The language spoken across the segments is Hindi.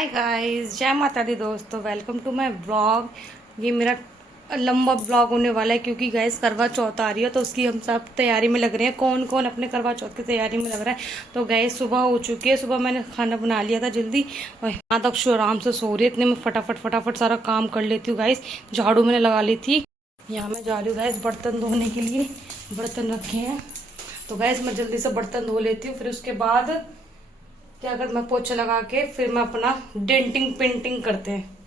हाय गाइस, जय माता दी दोस्तों। Welcome to my blog. ये मेरा लंबा ब्लॉग होने वाला है क्योंकि गाइस करवा चौथ आ रही है तो उसकी हम सब तैयारी में लग रहे हैं। कौन कौन अपने करवा चौथ की तैयारी में लग रहा है। तो गाइस सुबह हो चुकी है। सुबह मैंने खाना बना लिया था जल्दी और यहाँ तक आराम से सो रही है। इतने में फटाफट फटाफट सारा काम कर लेती हूँ गाइस। झाड़ू मैंने लगा ली थी। यहाँ मैं जा रही हूँ गाइस बर्तन धोने के लिए। बर्तन रखे हैं तो गैस मैं जल्दी से बर्तन धो लेती हूँ। फिर उसके बाद क्या अगर मैं पोछा लगा के फिर मैं अपना डेंटिंग पेंटिंग करते हैं।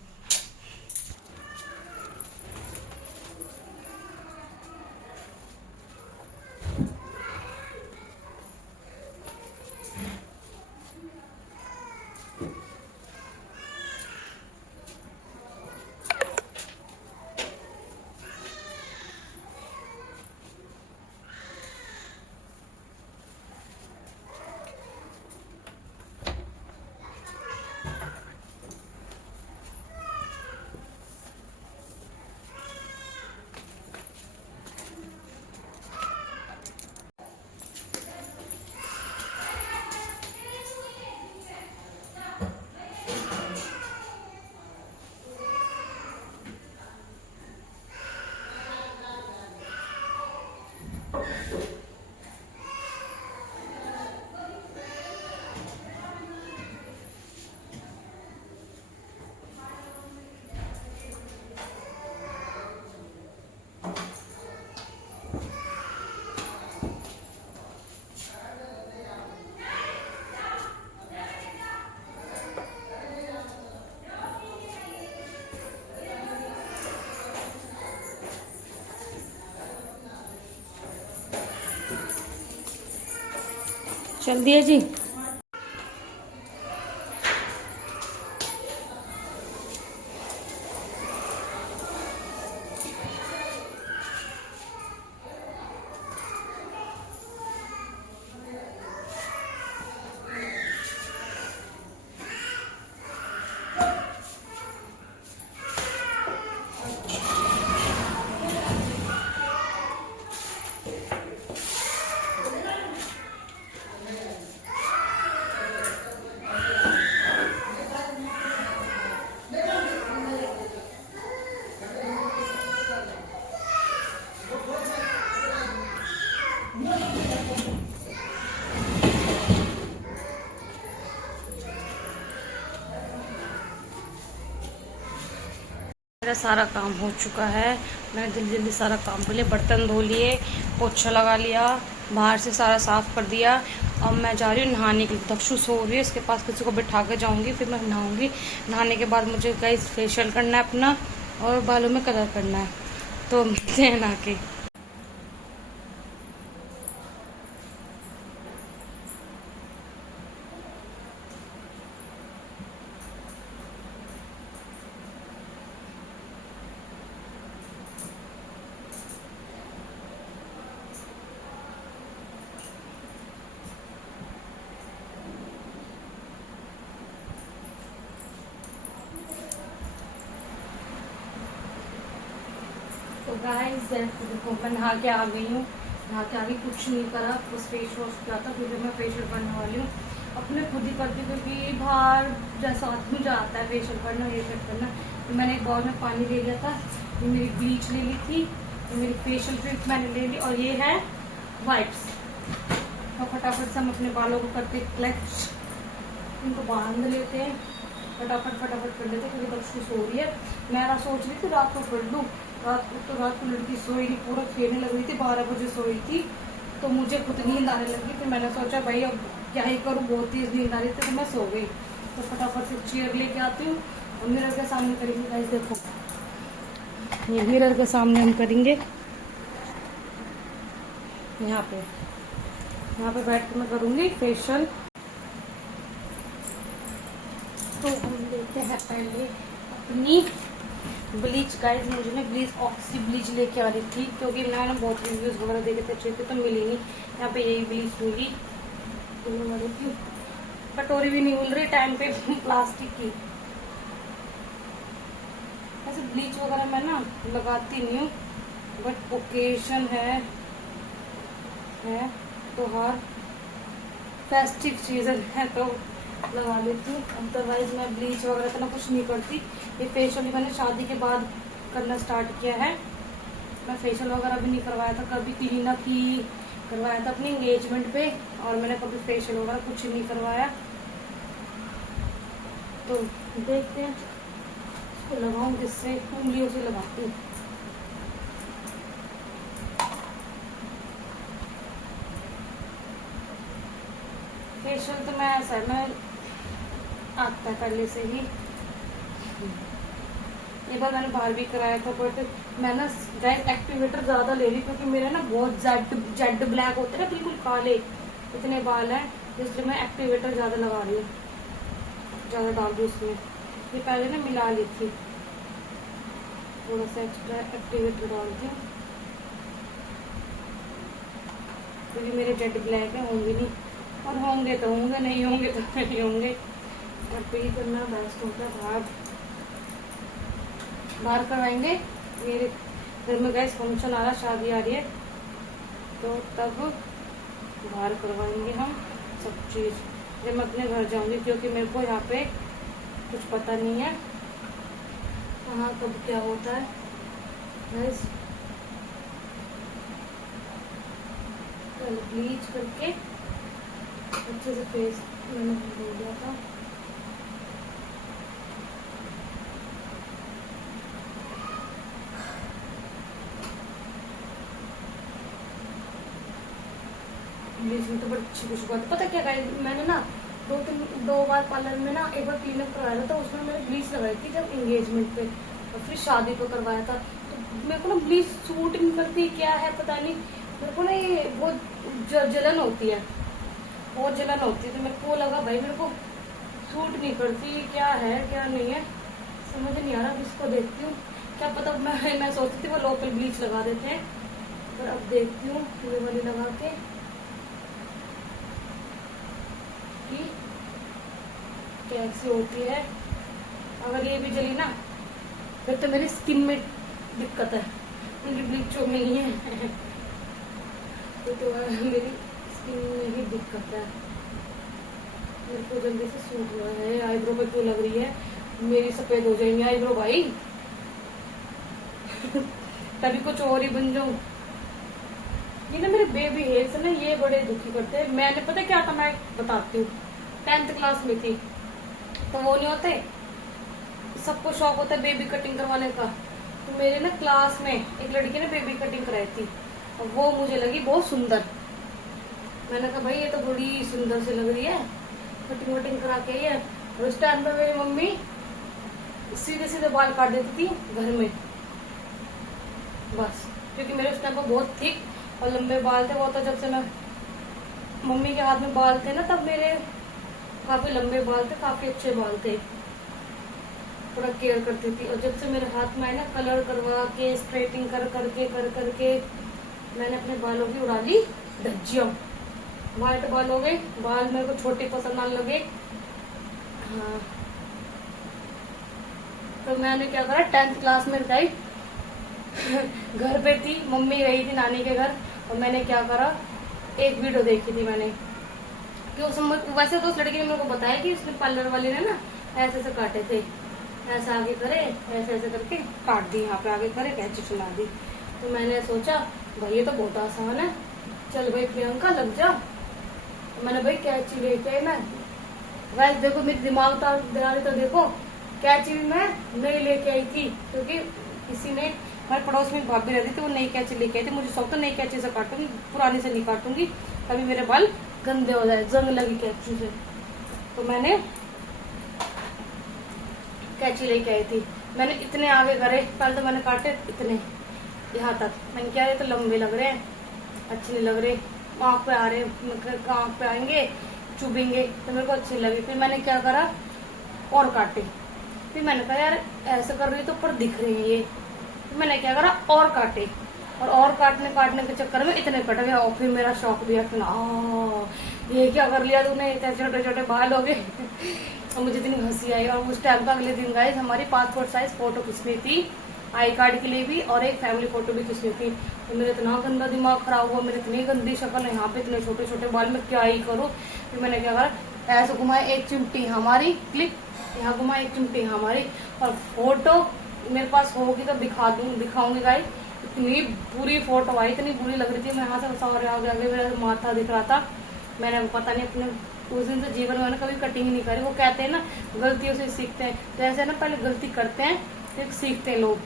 चल दिया जी। मेरा सारा काम हो चुका है। मैंने जल्दी जल्दी सारा काम कर लिया। बर्तन धो लिए, पोछा लगा लिया, बाहर से सारा साफ़ कर दिया। अब मैं जा रही हूँ नहाने के लिए। दक्षु सो रही है, इसके पास किसी को बिठा के जाऊँगी, फिर मैं नहाऊँगी। नहाने के बाद मुझे गाइस फेशियल करना है अपना और बालों में कलर करना है। तो मिलते हैं नहा के। तो गाइस देखो मैं नहा के आ गई हूँ। नहा के आगे कुछ नहीं करा, बस फेस वॉश किया था क्योंकि मैं फेशियल करने वाली हूँ। अपने खुद ही करती हूँ क्योंकि बाहर जैसा आदमी जो आता है फेशियल करना हेयर कट करना। तो मैंने एक बाउल में पानी ले लिया था, ये मेरी ब्लीच ले ली थी, तो मेरी फेशियल किट मैंने ले ली और ये है वाइप्स। तो फटाफट से हम अपने बालों को करते क्लच, इनको बांध लेते हैं। फटाफट फटाफट कर लेते हैं क्योंकि बच्ची सो रही है। मैं सोच रही थी रात को कर लूँ, रात को लड़की सोई नहीं, पूरा खेलने लग रही थी। 12 बजे सोई थी तो मुझे खुद नींद आने लगी। फिर मैंने सोचा भाई अब क्या ही करूँ, बहुत तेज नींद आ रही थी तो मैं सो गई। तो फटाफट से चेयर लेके आती हूँ और मिरर के सामने करेंगे। गाइस देखो, ये मिरर के सामने हम करेंगे। यहाँ पे बैठ के मैं करूँगी फेशियल। तो हम लेते हैं पहले अपनी ब्लीच। गाइस मुझे ना ब्लीच ऑक्सी ब्लीच लेके आ रही थी क्योंकि मैंने बहुत रिव्यूज़ वगैरह देखे थे अच्छे थे तो मिली नहीं। यहाँ पे यही ब्लीच मिली। कटोरी भी नहीं मिल रही टाइम पे प्लास्टिक की। ऐसे ब्लीच वगैरह मैं ना लगाती नहीं हूँ, बट ओकेजन है तो हर फेस्टिव सीजन है तो लगा लेती हूँ। अदरवाइज मैं ब्लीच वगैरह इतना कुछ नहीं करती। ये फेशियल मैंने शादी के बाद करना स्टार्ट किया है। मैं फेशियल वगैरह भी नहीं करवाया था कभी, क्लीन अप ही करवाया था अपनी एंगेजमेंट पे, और मैंने कभी फेशियल वगैरह कुछ नहीं करवाया। तो देखते हैं इसको लगाऊं किससे, उंगलियों से लगाती हूँ। फेशियल तो मैं ऐसा मैं आता है पहले से ही। एक बार मैंने बाहर भी कराया था, बट मैं ना गाइस एक्टिवेटर ज्यादा ले रही क्योंकि मेरे ना बहुत जेड ब्लैक होते हैं ना, बिल्कुल काले इतने बाल हैं, इसलिए मैं एक्टिवेटर ज्यादा लगा रही हूँ, ज्यादा डाल दूँ इसमें। ये पहले ना मिला ली थी, थोड़ा सा एक्स्ट्रा एक्टिवेटर डालती हूँ क्योंकि मेरे जेड ब्लैक है, होंगे नहीं, और होंगे तो होंगे, नहीं होंगे तो नहीं होंगे। और पे करना बेस्ट होता है। बाहर करवाएंगे, मेरे घर में गैस फंक्शन आ रहा, शादी आ रही है, तो तब बाहर करवाएंगे हम सब चीज़ जब मैं अपने घर जाऊंगी, क्योंकि मेरे को यहाँ पे कुछ पता नहीं है कहाँ कब क्या होता है। गैस पहले ब्लीच करके अच्छे से फेस मैंने धो दिया था। ब्लीच में तो बड़ी अच्छी खुशबू आती। पता क्या गाइस, मैंने ना दो बार पार्लर में ना, एक बार क्लीनअप करवाया था तो उसमें मैंने ब्लीच लगाई थी जब एंगेजमेंट पे, और फिर शादी पे करवाया था। तो मेरे को ना ब्लीच सूट नहीं करती, क्या है पता नहीं, मेरे को ना ये बहुत जलन होती है, बहुत जलन होती है। तो मेरे को लगा भाई मेरे को सूट नहीं करती, क्या है क्या नहीं है समझ नहीं आ रहा। इसको देखती हूँ, क्या पता मैं सोचती थी वो लोकल ब्लीच लगा देते हैं, पर अब देखती हूँ ये वाली लगा के कि कैसी होती है। अगर ये भी जली ना फिर तो मेरी स्किन में दिक्कत है, मेरी ब्लीचों में नहीं है तो मेरी स्किन में ही दिक्कत है। मेरे को जल्दी से सूट हुआ है। आईब्रो पे क्यों लग रही है, मेरी सफेद हो जाएंगी आईब्रो भाई तभी कुछ और ही बन जाऊं। ये ना मेरे बेबी हेयर्स ना, ये बड़े दुखी करते हैं। मैंने पता क्या था, मैं बताती हूँ। 10th क्लास में थी तो वो नहीं होते, सबको शौक होता है बेबी कटिंग करवाने का। तो मेरे ना क्लास में एक लड़की ने बेबी कटिंग कराई थी, और वो मुझे लगी बहुत सुंदर। मैंने कहा भाई ये तो बड़ी सुंदर से लग रही है, कटिंग वटिंग करा के है। और उस टाइम पे मेरी मम्मी सीधे सीधे बाल काट देती थी घर में, बस, क्योंकि मेरे उस टाइम पे बहुत थिक और लंबे बाल थे। वो तो जब से मैं मम्मी के हाथ में बाल थे ना, तब मेरे काफी लंबे बाल थे, काफी अच्छे बाल थे, थोड़ा केयर करती थी। और जब से मेरे हाथ में आए ना, कलर करवा के स्ट्रेटिंग कर करके मैंने अपने बालों की उड़ा ली धज्जियां। व्हाइट बाल हो गए, बाल मेरे को छोटे पसंद आने लगे। हाँ, तो मैंने क्या करा, 10th क्लास में गई घर पे थी, मम्मी गई थी नानी के घर, और मैंने क्या करा, एक वीडियो देखी थी मैंने कि वैसे तो उस लड़की ने मेरे को बताया कि उसने पार्लर वाले ने ना ऐसे ऐसे काटे थे, ऐसा आगे करे, ऐसे ऐसे करके काट दी, यहाँ पे आगे करे, कैंची चला दी। तो मैंने सोचा भाई ये तो बहुत आसान है, चल भाई प्रियंका लग जा। तो मैंने भाई कैंची लेके आई मैं, वैसे देखो मेरे दिमाग तो देखो, कैंची भी मैं नहीं लेके आई थी, क्योंकि किसी ने, हमारे पड़ोस में भाभी रहती थी, वो नई कैंची लेके आई थी। मुझे शौक तो नई कैंची से काटूंगी, पुरानी से नहीं काटूंगी, तभी मेरे बाल गंदे हो जाए, जंग लगी कैंची से। तो मैंने कैंची लेके आई थी, मैंने इतने आगे करे, पहले तो मैंने काटे इतने यहाँ तक। मैंने क्या, ये तो लंबे लग रहे हैं, अच्छे नहीं लग रहे, आँख पे आ रहे, आँख पे आएंगे, चुभेंगे, तो मेरे को अच्छे लगे। फिर मैंने क्या करा, और काटे। फिर मैंने कहा यार ऐसा कर रही तो ऊपर दिख रही है ये, फिर मैंने क्या करा, और काटे, और काटने के चक्कर में इतने कट गए। और फिर मेरा शौक भी है, ये क्या कर लिया तूने, इतने छोटे छोटे बाल हो गए और मुझे इतनी हंसी आई। और उस टाइम का अगले दिन गाइस हमारी पासपोर्ट साइज फोटो खींचनी थी, आई कार्ड के लिए भी, और एक फैमिली फोटो भी खींचनी थी। तो मेरा इतना गंदा दिमाग खराब हुआ, मेरी इतनी गंदी शक्ल है, यहाँ पे इतने छोटे छोटे बाल, में क्या ही करूँ। फिर मैंने क्या करा, ऐसे घुमाए, एक चिमटी हमारी क्लिप, यहाँ घुमाए एक चिमटी हमारी। और फोटो मेरे पास होगी तो दिखाऊंगी गाइस। इतनी बुरी फोटो आई, इतनी बुरी लग रही थी। मैं यहाँ से सारे आगे मेरा माथा दिख रहा था। मैंने पता नहीं अपने उस दिन से जीवन में कभी कटिंग नहीं करी। वो कहते हैं ना गलतियों से सीखते हैं, तो ऐसे ना पहले गलती करते हैं फिर सीखते हैं लोग।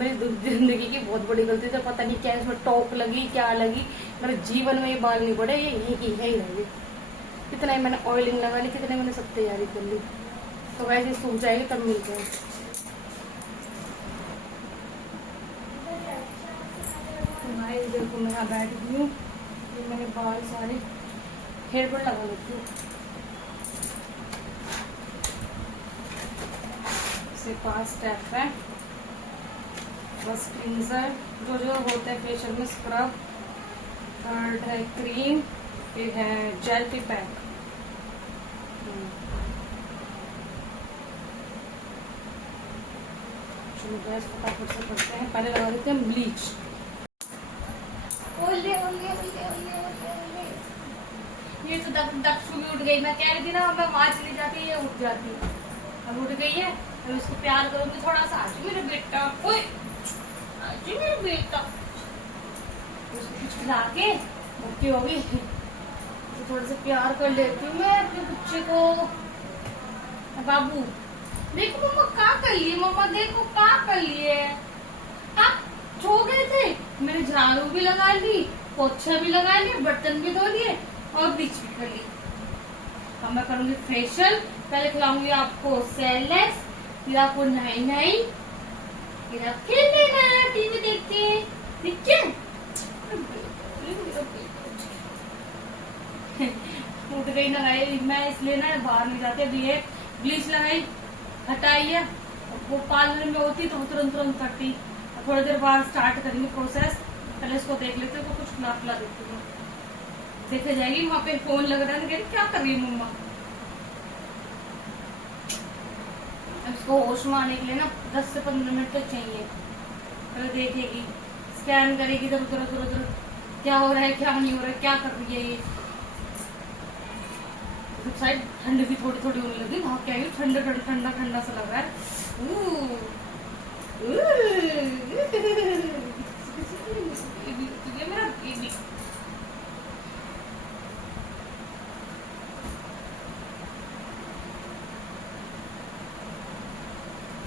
मेरी जिंदगी की बहुत बड़ी गलती थी, पता नहीं क्या इसमें टोक लगी क्या लगी, मेरे जीवन में ये बाल नहीं बढ़े, ये यही की यही रही। कितना ही मैंने ऑयलिंग लगा ली, कितने मैंने सब तैयारी कर ली। तो वैसे सूख जाएगी तब मिलते हैं। देखो मैं यहाँ बैठ गई हूँ, ये मेरे बाल सारे हेयर पर लगा लेती हूँ। इसके 5 स्टेप है, बस क्लींजर जो जो होते हैं फेशियल में, स्क्रब, थर्ड है क्रीम, फिर है जेल के पैक। चलो गैस फटाफट से करते हैं। पहले लगा देते हैं ब्लीच। ये तो दक्षु भी उठ गई। मैं कह रही थी ना मैं वहां चली जाती है, ये उठ जाती है। अब उठ गई है, अब इसको प्यार करूंगी थोड़ा सा। आज मेरा बेटा, ओए आज मेरा बेटा, उसको कुछ खिला के भूखी होगी तो थोड़ा सा प्यार कर लेती हूँ मैं अपने बच्चे को। बाबू देखो मम्मा क्या कर लिए, मम्मा देखो क्या कर लिए। आप सो गए थे, मैंने झाड़ू भी लगा ली, पोछा भी लगा लिया, बर्तन भी धो लिए और ब्लीच भी कर ली। अब मैं करूंगी फेशियल। पहले खिलाऊंगी आपको सेलेक्स, फिर आपको नाई, फिर आप खेल लेना टीवी देख के, ठीक है। उठ गई ना गाई, मैं इसलिए ना बाहर नहीं जाती। अभी ये ब्लीच लगाई हटाई है, वो पार्लर में होती तो वो तुरंत करती। थोड़ी देर बाद स्टार्ट करेंगे प्रोसेस। पहले इसको देख लेते हैं, कुछ खिला देती हूँ, देखे जाएगी। वहां पे फोन लग रहा है, कह रही क्या कर रही है मम्मा। इसको होश में आने के लिए ना 10 से 15 मिनट तक चाहिए। पहले देखेगी, स्कैन करेगी इधर उधर क्या हो रहा है क्या नहीं हो रहा है, क्या कर रही है ये। शायद ठंड भी थोड़ी थोड़ी होने लगी। वहां क्या ठंडा सा लग रहा है। मेरा बेबी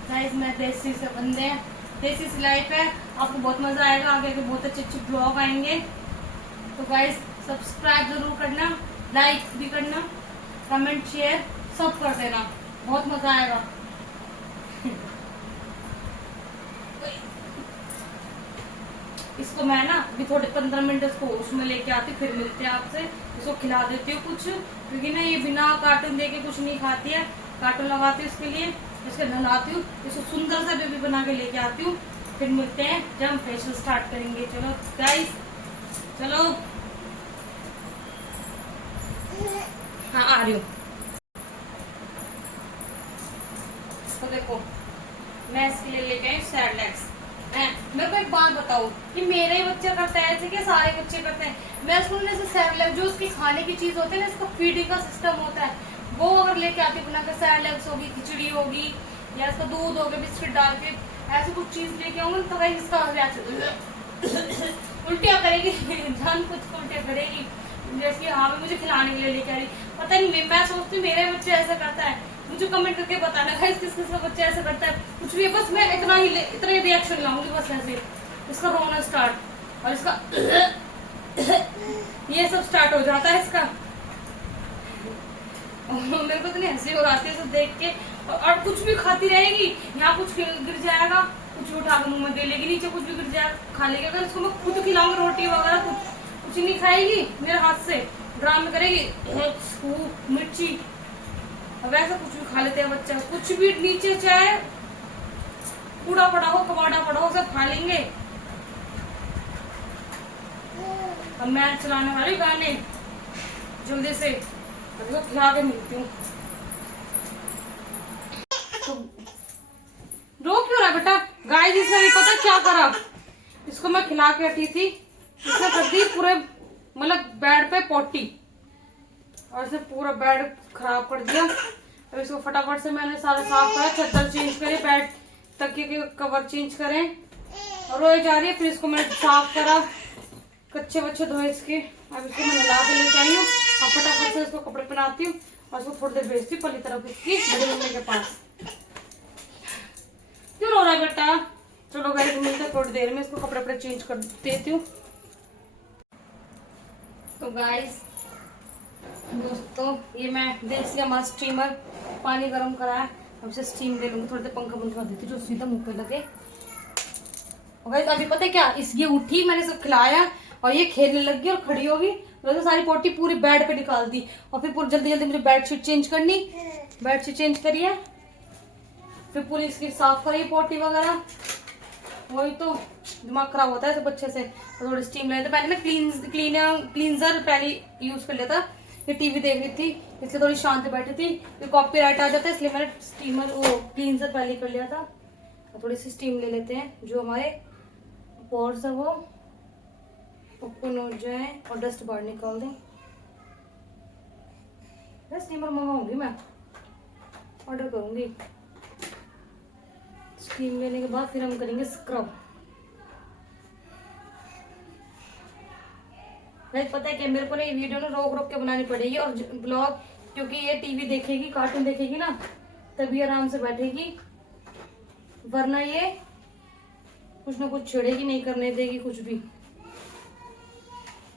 गाइस, मैं देसी से बंदे हैं, देसी सी लाइफ है। आपको बहुत मजा आएगा, आगे बहुत अच्छे ब्लॉग आएंगे। तो गाइस सब्सक्राइब जरूर करना, लाइक भी करना, कमेंट शेयर सब कर देना, बहुत मजा आएगा। इसको मैं ना अभी थोड़े 15 मिनट इसको होश में लेके आती, फिर मिलते हैं आपसे। इसको खिला देती हूँ कुछ, क्योंकि ना ये बिना कार्टून देके कुछ नहीं खाती है। कार्टून लगाती हूँ इसके लिए, इसके नहलाती हूँ, इसको सुंदर सा बेबी बना के लेके आती हूँ। फिर मिलते हैं जब हम फेशियल स्टार्ट करेंगे। चलो गाइस, चलो। हाँ आ रही हूँ। तो देखो मैं इसके लिए लेके आई सेरेलैक्स। मेरे को एक बात बताओ कि मेरे ही बच्चा करता है ऐसे, क्या सारे बच्चे करते हैं? मैं इसको जैसे सेरेलैक्स जो उसकी खाने की चीज होती है ना, इसका फीडिंग का सिस्टम होता है, वो अगर लेके आती बना के, सेरेलैक्स होगी, खिचड़ी होगी, या इसका दूध होगा बिस्किट डाल के, ऐसे कुछ चीज लेके आऊंगी तो भाई इसका उल्टिया करेगी। जान कुछ उल्टिया करेगी, जैसे हाँ मुझे खिलाने के लिए लेके आ रही। पता नहीं, मैं सोचती हूँ मेरे बच्चे ऐसा करता है। मुझे कमेंट करके बताना है किस का बच्चा ऐसा करता है। कुछ भी, बस मैं इतना ही रिएक्शन लाऊंगी बस ऐसे। इसका रोना स्टार्ट और इसका ये सब स्टार्ट हो जाता है इसका। मेरे को इतनी हंसी हो आती है सब देख के। और कुछ भी खाती रहेगी, यहाँ कुछ गिर जाएगा, कुछ उठा के मुंह में दे लेगी, नीचे कुछ भी गिर जाएगा खा लेगी। अगर इसको मैं खुद खिलाऊंगी रोटी वगैरह, कुछ नहीं खाएगी मेरे हाथ से, ड्रामे करेगी मिर्ची। अब ऐसा कुछ भी खा लेते हैं बच्चा, कुछ भी नीचे चाहे कूड़ा पड़ा हो, कबाड़ा पड़ा हो, सब खा लेंगे। अब मैं चलाने वाली गाने जल्दी से, तो खिला के मिलती हूँ। तो रो क्यों रहा बेटा? गाय जिसने भी पता क्या करा, इसको मैं खिला के हटी थी, इसने कर दी पूरे मतलब बेड पे पोटी। और इसे पूरा बेड खराब कर दिया। अब इसको फटाफट से मैंने सारा साफ करा, चद्दर चेंज करे, बेड तकिए के कवर चेंज करें, और रोए जा रही है। फिर इसको मैंने साफ करा, कच्चे बच्चे धोए इसके। अब इसको मैं नहा के लेके आई हूँ। अब फटाफट से इसको कपड़े पहनाती हूँ और इसको थोड़ी देर भेजती हूँ पली तरफ इसकी बड़ी मम्मी के पास। क्यों रो रहा है बेटा? चलो गाइस मिलते हैं थोड़ी देर में, इसको कपड़े वपड़े चेंज कर देती हूँ। तो गाइस दोस्तों, ये मैं देसी हमारा स्टीमर पानी गर्म करा है, अब से स्टीम ले लूंगी। थोड़ी देर पंखा बंद कर देती हूँ जो सीधा मुंह पे लगे। और गाइस अभी पता है क्या, ये उठी, मैंने सब खिलाया और ये खेलने लग गई और खड़ी होगी। तो सारी पोटी पूरी बेड पे निकाल दी और फिर पूरी जल्दी जल्दी मुझे बेडशीट चेंज करनी, बेडशीट चेंज करिए, फिर पूरी इसकी साफ करिए पोटी वगैरह। वही तो दिमाग खराब होता है सब बच्चे से। तो थोड़ी स्टीम ले लेते। पहले ना क्लींजर पहले यूज कर लेता, ये टीवी देख रही थी इसलिए थोड़ी शांति बैठी थी, फिर कॉपीराइट आ जाता है इसलिए मैंने स्टीमर वो क्लींजर पहले कर लिया था। थोड़ी सी स्टीम ले लेते हैं, जो हमारे पोर्स है वो ओपन हो जाए और डस्ट बाहर निकाल दें। स्टीमर मंगाऊंगी मैं, ऑर्डर करूंगी। स्टीम लेने के बाद फिर हम करेंगे स्क्रब। पता है कि मेरे को ना ये वीडियो ना रोक रोक के बनानी पड़ेगी और ब्लॉग, क्योंकि ये टीवी देखेगी, कार्टून देखेगी ना, तभी आराम से बैठेगी, वरना ये कुछ ना कुछ छेड़ेगी, नहीं करने देगी कुछ भी।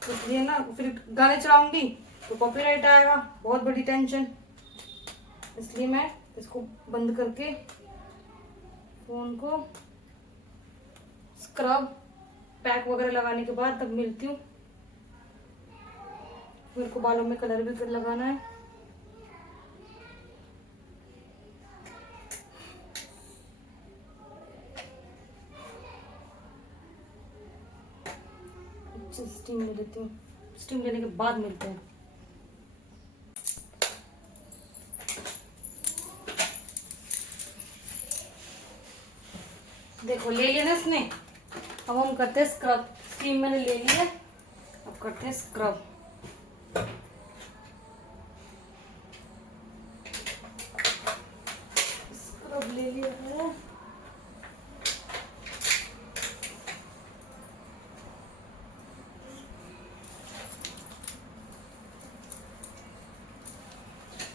इसलिए ना फिर गाने चलाऊंगी तो कॉपीराइट आएगा, बहुत बड़ी टेंशन। इसलिए मैं इसको बंद करके फोन को स्क्रब पैक वगैरह लगाने के बाद तब मिलती हूँ। मेरे को बालों में कलर भी लगाना है। स्टीम ले लेती हूँ, स्टीम लेने के बाद मिलते हैं। देखो ले लिया ना इसने, अब हम करते हैं स्क्रब। स्टीम मैंने ले लिया, अब करते हैं स्क्रब। स्क्रब ले लिया है,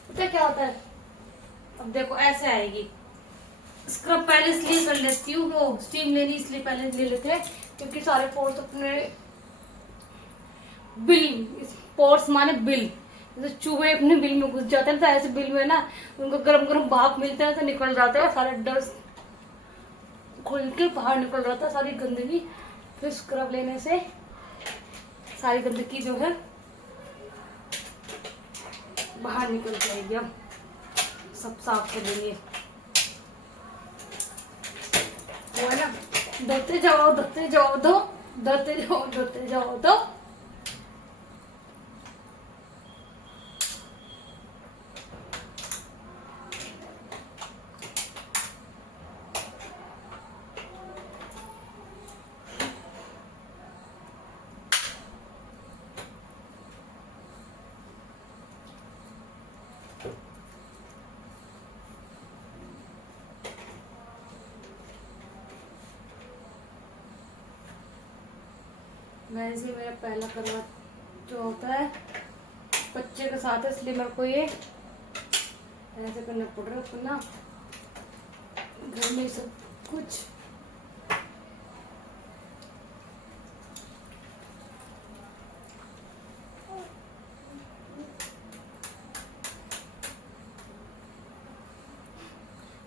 पता क्या होता है, अब देखो ऐसे आएगी। स्क्रब पहले इसलिए कर लेती हूँ, वो स्टीम लेनी इसलिए पहले ले लेते हैं क्योंकि सारे पोर्स अपने बिल, पोर्स माने बिल, जैसे चूहे अपने बिल में घुस जाते हैं तो ऐसे बिल में ना उनको गरम गरम भाप मिलता है तो निकल जाते हैं, सारे डस्ट खुल के बाहर निकल जाता है सारी गंदगी। फिर स्क्रब लेने से सारी गंदगी जो है बाहर निकल जाएगी। अब सब साफ कर लेंगे, वो है ना, धोते जाओ धोते जाओ दो, धोते जाओ धोते जाओ दो। वैसे मेरा पहला करवा जो होता है बच्चे के साथ है, इसलिए मेरे को ये ऐसे करना पड़ रहा है अपना घर में सब कुछ।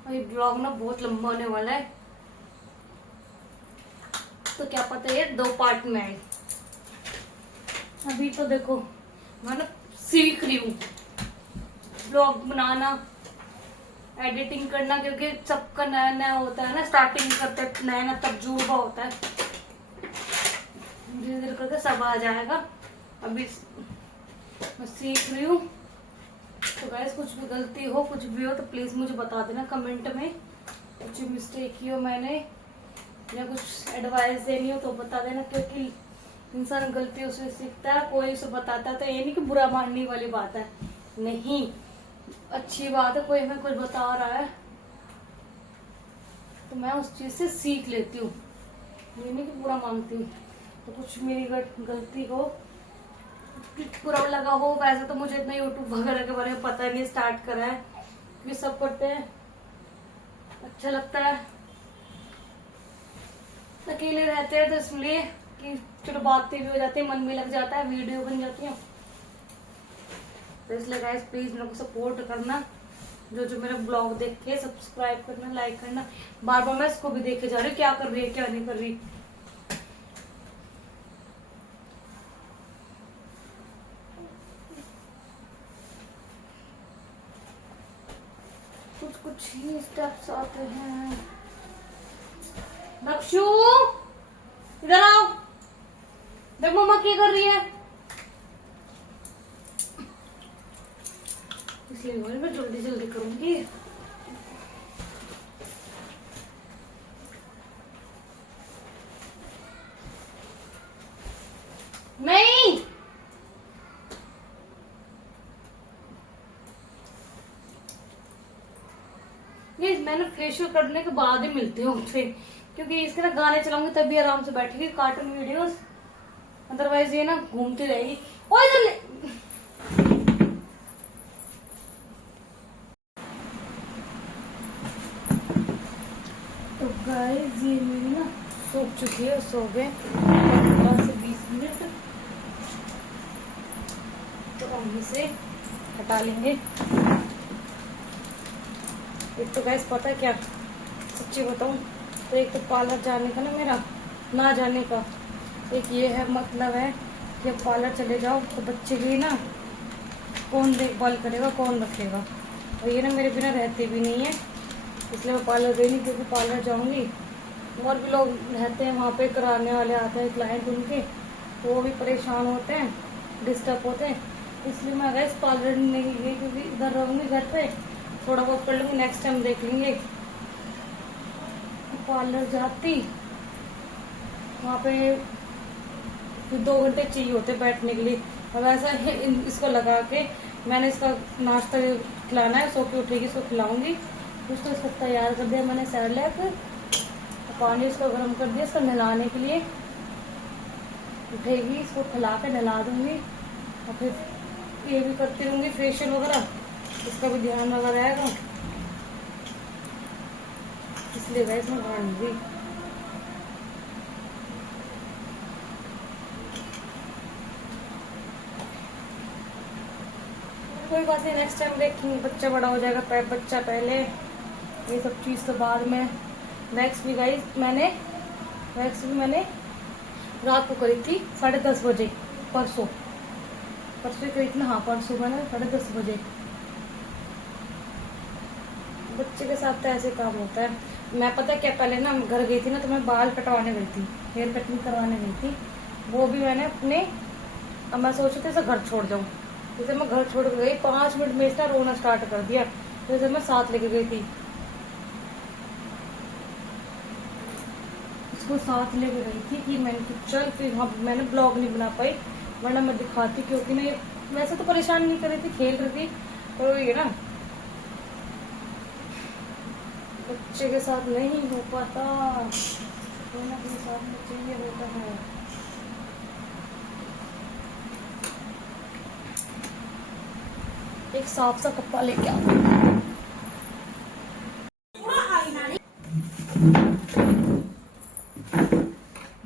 और ये ब्लॉग ना बहुत लंबा होने वाला है, तो क्या पता ये 2 पार्ट में है। अभी तो देखो मैं ना सीख रही हूँ ब्लॉग बनाना, एडिटिंग करना, क्योंकि सबका नया नया होता है ना, स्टार्टिंग करते नया नया तजुर्बा होता है, धीरे धीरे करके सब आ जाएगा। अभी मैं सीख रही हूँ, तो गाइस कुछ भी गलती हो कुछ भी हो तो प्लीज मुझे बता देना कमेंट में, कुछ मिस्टेक की हो मैंने या कुछ एडवाइस देनी हो तो बता देना, क्योंकि इंसान गलतियों से सीखता है, कोई उसे बताता है तो ये नहीं कि बुरा मानने वाली बात है। नहीं, अच्छी बात है, कोई हमें कुछ बता रहा है तो मैं उस चीज से सीख लेती हूँ, ये नहीं कि पूरा मानती हूँ। तो कुछ मेरी गलती हो, बुरा लगा हो, वैसे तो मुझे इतना यूट्यूब वगैरह के बारे में पता नहीं, स्टार्ट करा है क्योंकि सब करते हैं, अच्छा लगता है, अकेले रहते हैं तो इसलिए कि चलो बातें भी हो जाती है, मन भी लग जाता है, वीडियो बन जाती है। तो इसलिए गाइस प्लीज मेरे को सपोर्ट करना, जो जो मेरा ब्लॉग देख के सब्सक्राइब करना, लाइक करना। बार बार मैं इसको भी देखे जा रही हूँ क्या कर रही है क्या नहीं कर रही। कुछ कुछ ही स्टेप्स आते हैं। दक्षु इधर आओ, देख मम्मा क्या कर रही है। इसलिए मैं जल्दी जल्दी करूंगी। नहीं ये मैंने फेशियल करने के बाद ही मिलती हूँ उनसे, क्योंकि इसके ना गाने चलाऊंगी तभी आराम से बैठेगी, कार्टून वीडियोस, अदरवाइज ये ना घूमती रहेगी। ओ इधर तो गाइस ये मेरी ना सूख चुकी है, सो गए 15 से 20 मिनट, तो हम इसे हटा लेंगे। एक तो गाइस पता है क्या, सच्ची बताऊं तो एक तो पार्लर जाने का ना मेरा ना जाने का एक ये है मतलब है कि अब पार्लर चले जाओ तो बच्चे की ना कौन देखभाल करेगा, कौन रखेगा, और ये ना मेरे बिना रहते भी नहीं है, इसलिए मैं पार्लर गई नहीं, क्योंकि पार्लर जाऊंगी और भी लोग रहते हैं वहाँ पे, कराने वाले आते हैं क्लाइंट उनके, तो वो भी परेशान होते हैं, डिस्टर्ब होते हैं, इसलिए मैं गैस पार्लर नहीं गई, क्योंकि इधर रहूंगी घर पे थोड़ा बहुत कर लूंगी, नेक्स्ट टाइम देख लेंगे। पार्लर जाती वहाँ पे फिर 2 घंटे चाहिए होते बैठने के लिए, अब ऐसा इसको लगा के मैंने इसका नाश्ता खिलाना है, सो के उठेगी इसको खिलाऊंगी, कुछ तो इसको तैयार कर दिया मैंने सैरलैक, पानी इसको गर्म कर दिया इसको नहलाने के लिए, उठेगी इसको खिला के नहला दूंगी, और फिर ये भी करती रहूंगी फेशियल वगैरह, इसका भी ध्यान लगा रहेगा, इसलिए गैस में भाऊंगी। कोई बात नहीं, नेक्स्ट टाइम देखेंगे, बच्चा बड़ा हो जाएगा, बच्चा पहले, ये सब चीज़ तो बाद में। वैक्स भी मैंने रात को करी थी 10:30 बजे, परसों करी थी ना, हाँ परसों मैंने 10:30 बजे। बच्चे के साथ तो ऐसे काम होता है। मैं पता क्या पहले ना घर गई थी ना, तो मैं बाल कटवाने गई थी, हेयर कटिंग करवाने गई थी, वो भी मैंने अपने, अब मैं सोची थी घर छोड़ जाऊँ, जैसे मैं घर छोड़ के गई 5 मिनट में इसका रोना स्टार्ट कर दिया, जैसे मैं साथ लेके गई थी, इसको साथ लेके गई थी कि मैंने चल, फिर हाँ मैंने ब्लॉग नहीं बना पाई, वरना मैं दिखाती, क्योंकि ना वैसे तो परेशान नहीं कर रही थी, खेल रही थी, तो ये ना बच्चे के साथ नहीं हो पाता, कोई ना कोई साथ में चाहिए होता है। एक साफ सा कपड़ा लेके आओ।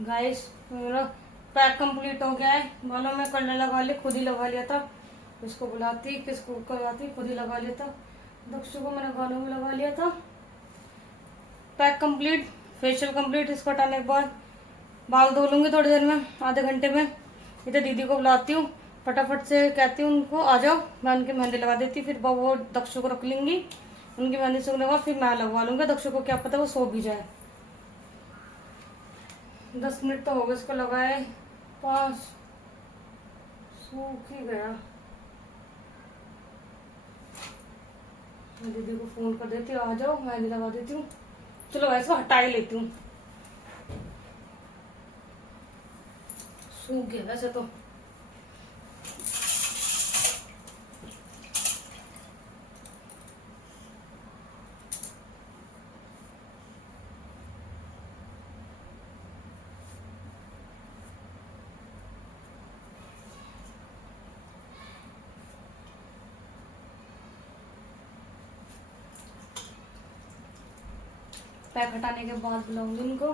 गाइस मेरा पैक कंप्लीट हो गया है, बालों में करने लगा लिया, खुद ही लगा लिया था, इसको बुलाती किसको करवाती, खुद ही लगा लिया था, दक्षु को मैंने बालों में लगा लिया था। पैक कंप्लीट, फेशियल कंप्लीट, इसको हटाने के बाद बाल धो लूंगी थोड़ी देर में, आधे घंटे में। इधर दीदी को बुलाती हूँ, फटाफट से कहती हूँ उनको आ जाओ, मैं उनकी मेहंदी लगा देती, फिर वो दक्षु को रख लेंगी, उनकी मेहंदी सूखने के बाद फिर मैं लगवा लूंगा, दक्षु को क्या पता वो सो भी जाए। 10 मिनट तो हो गए इसको लगाए, 5 सूख ही गया। मैं दीदी को फोन कर देती हूँ, आ जाओ मेहंदी लगा देती हूँ। चलो वैसे हटा ही लेती हूँ, सूख गया वैसे तो। पैक हटाने के बाद बुलाऊंगी इनको।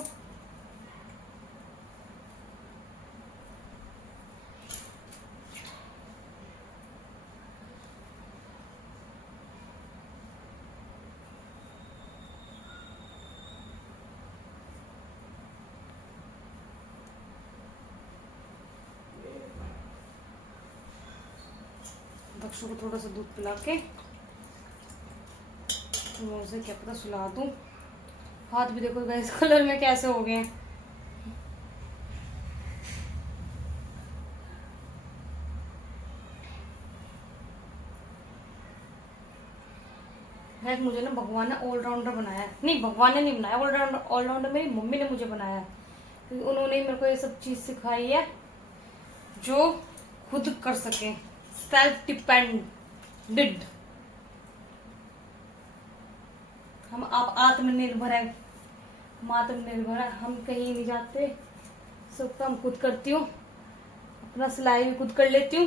दक्षु को थोड़ा सा दूध पिला के मैं उसे क्या पता सुला दूं। हाथ भी देखो गाइस कलर में कैसे हो गए हैं। मुझे ना भगवान ने ऑलराउंडर बनाया है। नहीं, भगवान ने नहीं बनाया ऑलराउंडर, ऑलराउंडर मेरी मम्मी ने मुझे बनाया है, क्योंकि उन्होंने मेरे को ये सब चीज सिखाई है जो खुद कर सके, सेल्फ डिपेंडेंट। हम आप आत्मनिर्भर है, हम आत्मनिर्भर है, हम कहीं नहीं जाते, सब काम खुद करती हूँ। अपना सिलाई भी खुद कर लेती हूँ,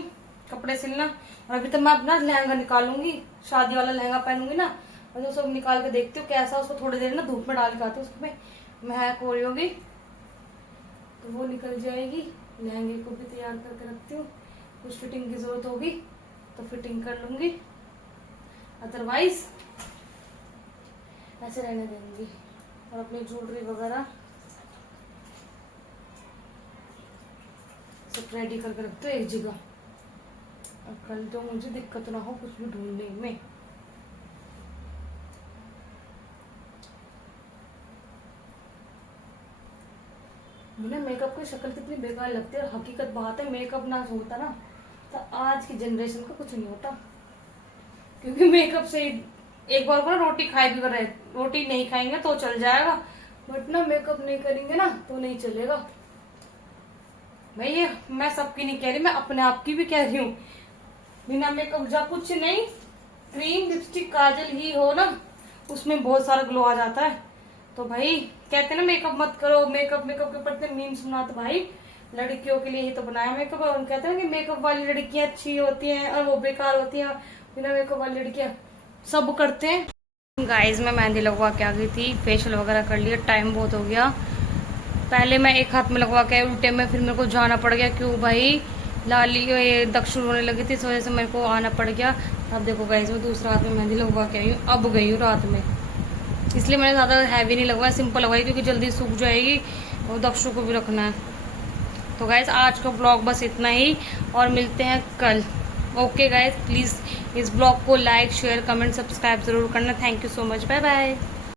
कपड़े सिलना। और अभी तो मैं अपना लहंगा निकालूंगी, शादी वाला लहंगा पहनूंगी ना, और जो सब निकाल के देखती हूँ कैसा, उसको थोड़ी देर ना धूप में डाल के आती हूँ, उसमें महक हो रही होगी तो वो निकल जाएगी। लहंगे को भी तैयार करके रखती हूँ, कुछ फिटिंग की जरूरत होगी तो फिटिंग कर लूंगी, अदरवाइज ऐसे रहने देंगी। और अपनी ज्वेलरी वगैरह सब रेडी करके रखते हो एक जगह, और कल तो मुझे दिक्कत ना हो कुछ भी ढूंढने में। बिना मेकअप की शक्ल कितनी बेकार लगती है, और हकीकत बात है मेकअप ना होता ना तो आज की जनरेशन का कुछ नहीं होता। क्योंकि मेकअप से एक बार को ना रोटी खाए भी कर रहे, रोटी नहीं खाएंगे तो चल जाएगा, बट ना मेकअप नहीं करेंगे ना तो नहीं चलेगा। भाई ये मैं सबकी नहीं कह रही, मैं अपने आप की भी कह रही हूँ। बिना मेकअप जा कुछ नहीं, क्रीम लिपस्टिक काजल ही हो ना उसमें बहुत सारा ग्लो आ जाता है। तो भाई कहते हैं ना मेकअप मत करो, मेकअप मेकअप के पड़ते मीम सुना, तो भाई लड़कियों के लिए ही तो बनाया मेकअप। और कहते हैं कि मेकअप वाली लड़कियां अच्छी होती हैं और वो बेकार होती हैं, बिना मेकअप वाली लड़कियां सब करते हैं। गाइस मैं मेहंदी लगवा के आ गई थी, फेशियल वगैरह कर लिया, टाइम बहुत हो गया। पहले मैं एक हाथ में लगवा के उल्टे में, फिर मेरे को जाना पड़ गया, क्यों भाई लाली ये दक्षिण होने लगी थी, इस वजह से मेरे को आना पड़ गया। अब देखो गाइस मैं दूसरा हाथ में मेहंदी लगवा के आई हूँ, अब गई हूँ रात में, इसलिए मैंने ज़्यादा हैवी नहीं लगवाया, सिंपल लगवाई क्योंकि जल्दी सूख जाएगी और दक्षु को भी रखना है। तो गाइस आज का ब्लॉग बस इतना ही, और मिलते हैं कल। ओके गाइस, प्लीज़ इस ब्लॉग को लाइक शेयर कमेंट सब्सक्राइब ज़रूर करना। Thank you so much, bye bye.